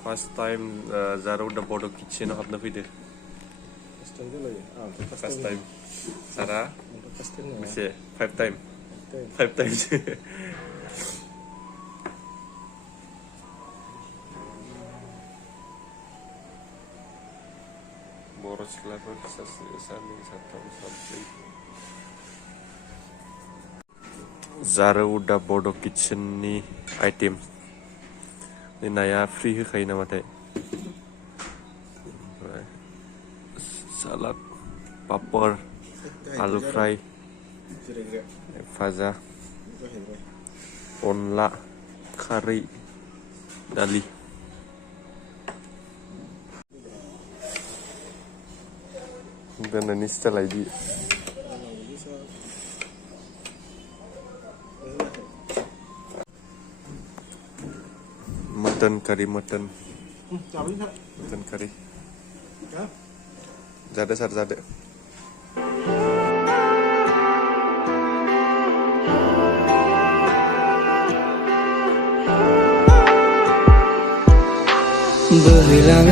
First time Zarwo The Bodo kitchen habna fide. First time. Sarah. Bisa 5 time. 5 times. Boros level saming satu sampai. Zarwo The Bodo kitchen ni item. Ini naya free kayak nama teh. Salad, papar, aloo fry, faza, onla, kari, dali. Dan ini setelah ini. Mutton curry mutton. Mutton curry. Zada sar zada. Berhilang